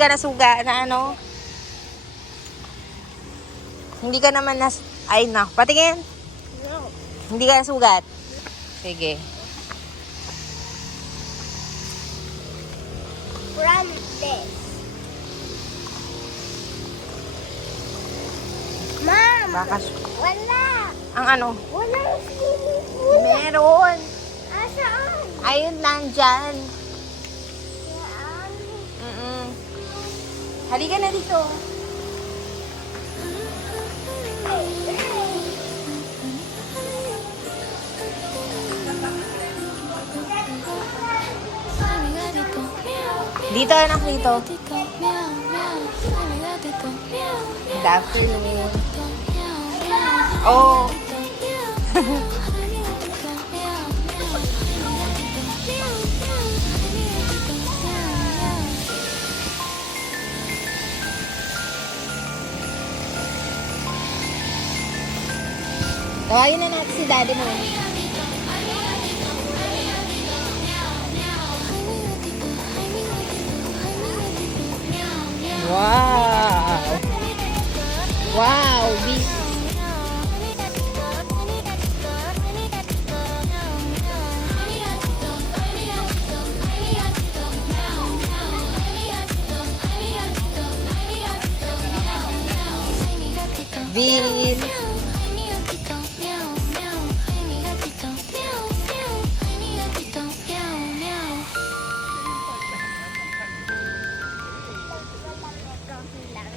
ka nasuga na ano? Hindi ka naman ay, na. Patingin. No. Hindi ka nasugat? Sige. From this. Mom! Wala! Ang ano? Walang swimming pool. Meron! Saan? Ayun, nandyan. Saan? Halika na dito. Dito, anak, dito. Good afternoon. Oh. Tawagin na natin si daddy mo. Wow! Wow! Vin!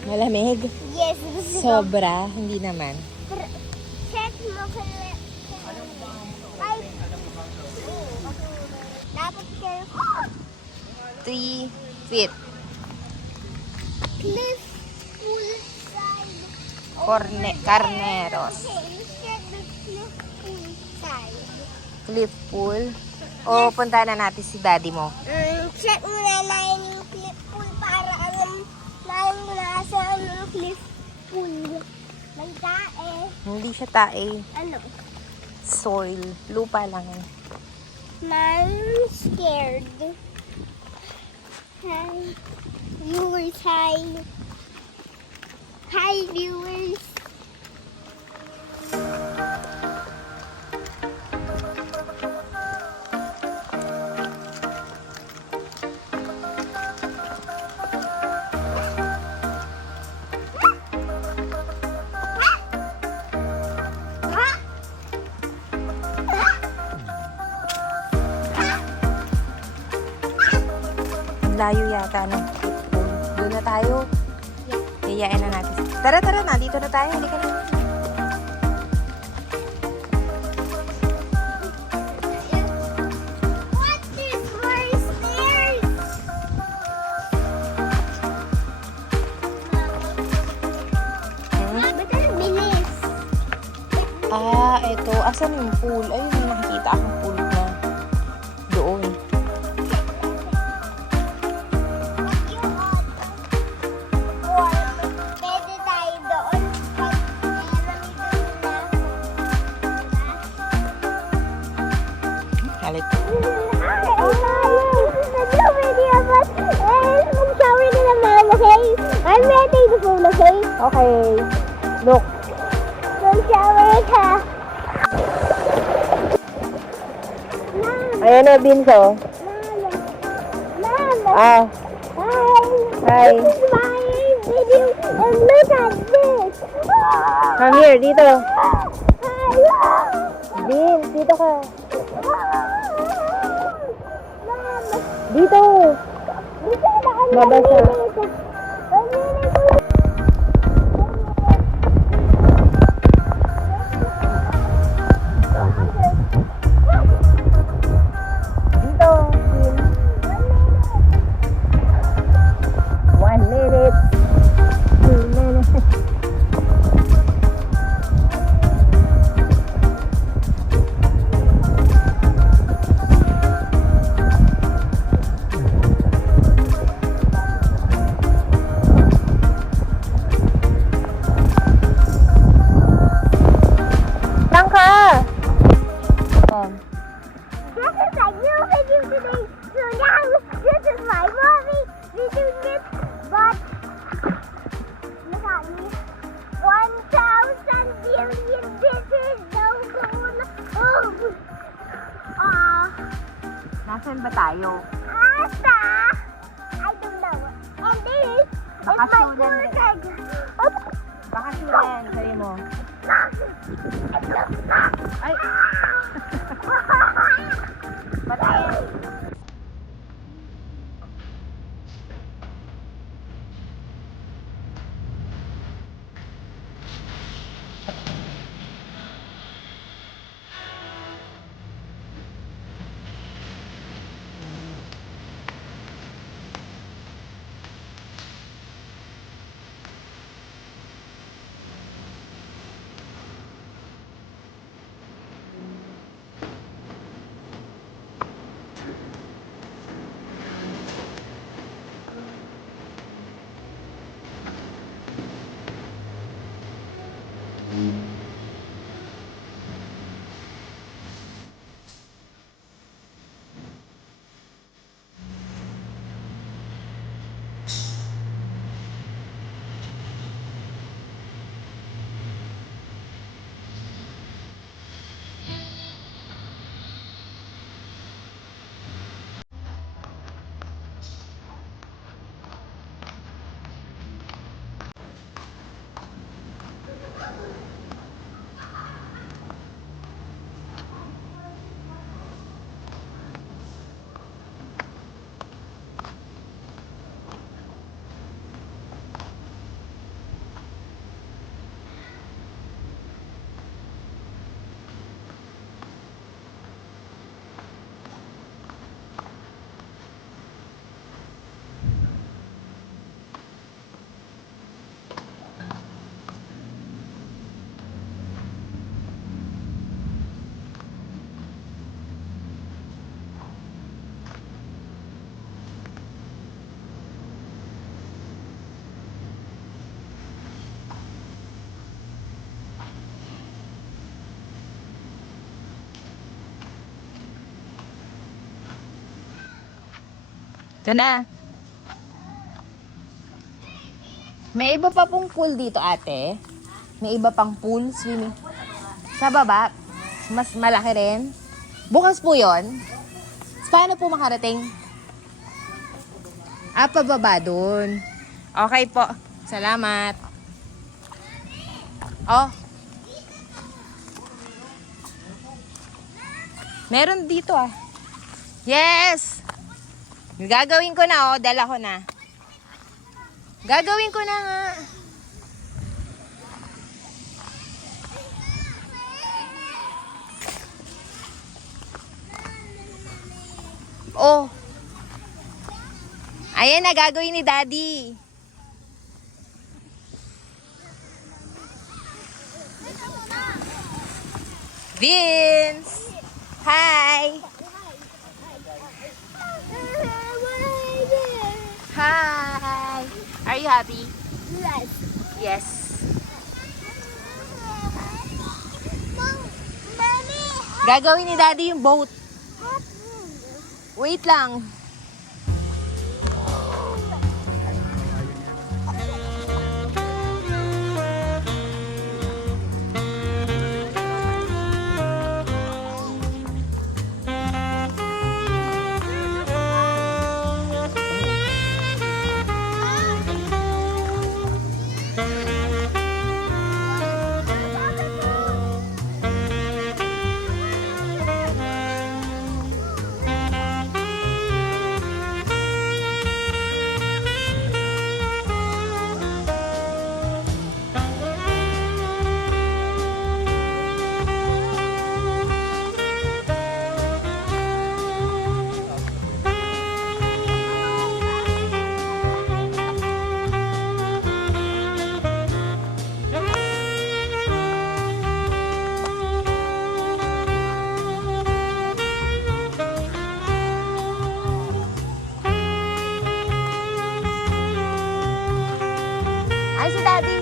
Malamig? Yes. Sobra? Hindi naman. Check mo kung dapat kayo 3 feet. cliff poolside. Carneros. Okay, let's check the cliff poolside. Cliff pool. O punta na natin si daddy mo. Check muna natin yung cliff pool para alam natin kung nasaan yung cliff pool. May tae. Hindi siya tae. Ano? Soil. Lupa lang. I'm scared. Hi, viewers. Hi. Hi, viewers. Layo yata ng pool. Doon na tayo. Iyayain na natin. Tara, na. Dito na tayo. Halika na. What is more stairs? Ba't ang bilis? Eto. Asan yung pool? Ayun, may nakikita akong pool na doon. Pwede tayo doon. Halit. Mag-shower ka naman, okay? I'm ready to phone, okay? Okay. Look. Mag-shower ka. Ayan na, Binso. Mama. Hi. This is my video, and look at this. Come here, dito. Hi. Bin, dito ka. Mama. Dito. Dito na ako Mabasa. nalilito. Dito. Bin. 1 minute. 2 minutes. Nasaan ba tayo? Asa? I don't know. And this is my Bakasyonan cool rin. tag. Bakasyonan, sabi mo. Ay! Patingin. Ito na. May iba pa pong pool dito, ate. May iba pang pool, swimming. Sa baba, mas malaki rin. Bukas po yon. Paano po makarating? Ah, pababa dun. Okay po. Salamat. Oh. Meron dito ah. Yes! Gagawin ko na, oh. Dala ko na. Gagawin ko na nga. Oh. Ayan na, gagawin ni Daddy. Vince! Hi! Hi! Are you happy? Yes. Yes. Mommy, Gagawin ni Daddy yung boat. Wait lang. Ay, si Daddy.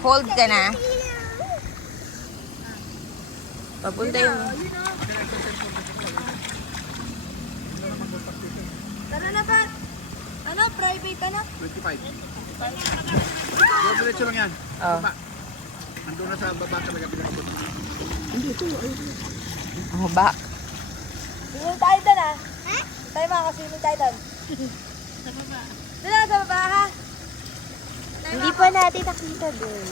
Cold ka na? Papunta yung... Tara na ba? Ano? Private ano? 25. Diretso lang yan. Oh. Baba. Andun na sa baba talaga pinakabot. Oh, back. Swimming tayo doon ah. Ha? Tayo makakaswimming tayo doon. Sa baba. Doon na sa baba ha? Hindi pa natin nakita doon.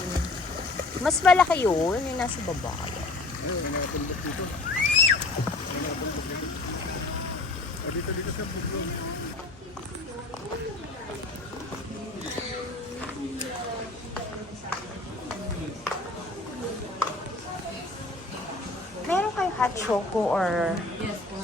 Mas malaki yun, yung nasa baba. Ayun, may nakapundok dito. Dito sa buklong. Meron kayo hot choco or... Yes po.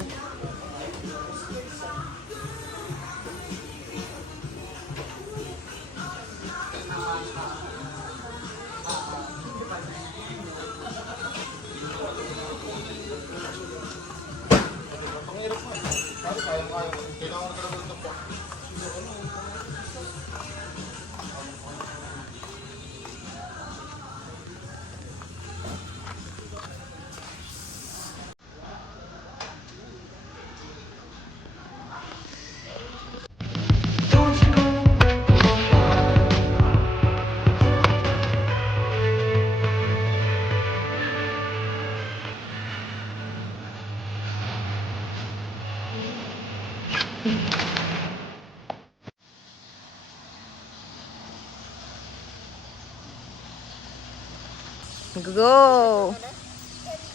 Go!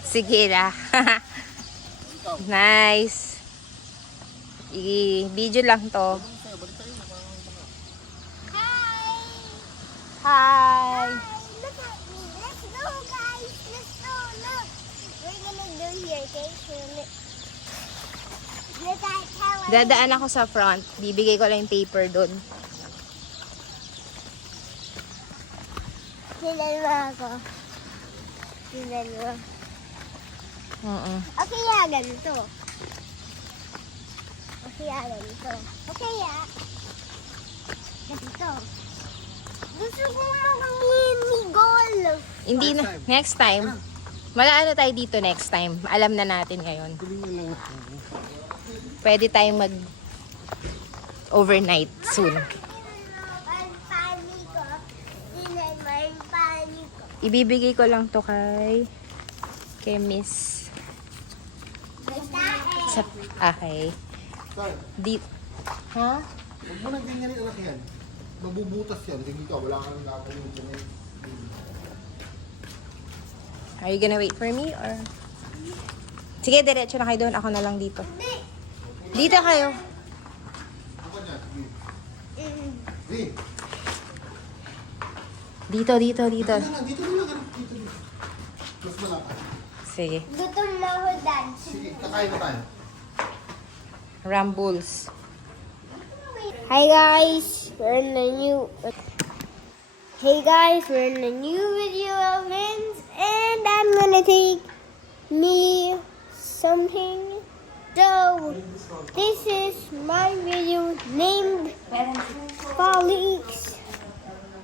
Sige na. Nice. I-video lang to. Hi! Hi! Look at me. Let's go, guys. Let's go. Look. We're gonna do here, okay? So, look at how I... Dadaan ako sa front. Bibigay ko lang yung paper doon. Tingnan mo ako. Tingnan mo. Okay, ya. Ganito. Okay, ya. Ganito. Okay, ya. Ganito. Gusto ko mag-mini-goal. Hindi na. Next time. Malaano tayo dito next time. Alam na natin ngayon. Pwede tayong mag overnight soon. Ang pani ko. Tingnan mo ang pani ko. Ibibigay ko lang to kay Miss. Sa, okay. Saan? Di, ha? Huwag mo nang ganyan yung anak yan. Mabubutas yan. Hindi ka, wala kang nakakalimutan na yun. Are you gonna wait for me or? Sige, diretso na kayo doon. Ako na lang dito. Dito kayo. Ako niya, sige. Sige. Dito. Dito na lang. Dito. Mas malapit. Sige. Gutom na ako, Dad. Sige, kakain na tayo. Rambles. Hi guys, we're in a new. Hey guys, we're in a new video of Vince, and I'm gonna take me something. So this is my video named Colleagues.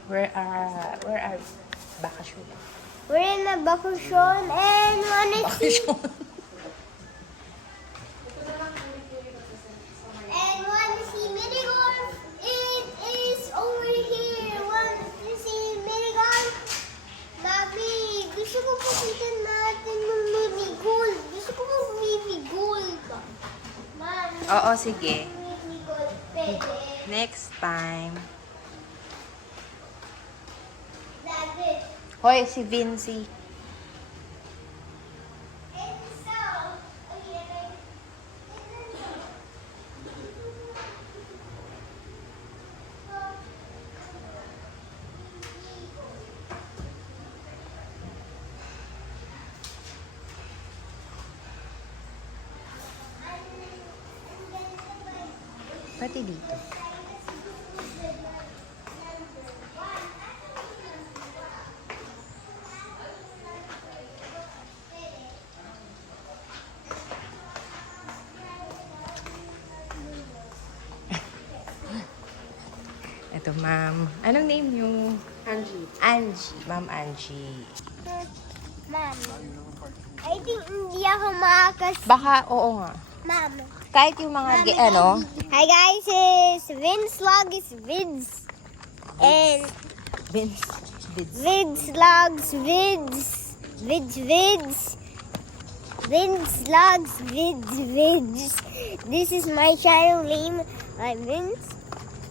Where are Bakasyonan? We're in a bakasyon and wanna see. And wanna see mini golf? It is over here. Want to see mini golf? Mami, gusto ko pakita natin yung mini golf. Gusto ko mag-mini golf. Mami, Oo, sige. mini golf pwede. Next time. Daddy. Hoy, si Vinci. And so, okay. Pati dito. dito, ma'am. Anong name yung? Angie. Angie. Ma'am Angie. Ma'am, I think hindi ako makakas... Baka, oo nga. Ma'am. Kahit yung mga, Hi guys, it's Vince Vlog, it's Vince. And Vince. Vince Vlogs, Vince. Vince Vlogs, Vince. This is my channel name. I'm Vince.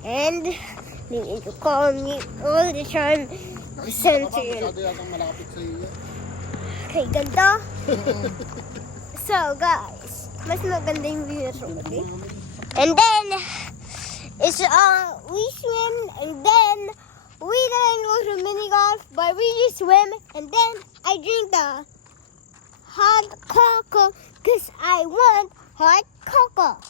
And they need to call me all the time. Center. Masyado yatang malapit sa iyo. Okay, ganito. So guys, mas maganda yung view sa okay? And then, it's we swim, and then we then go to mini golf, but we just swim, and then I drink the hot cocoa, cause I want hot cocoa.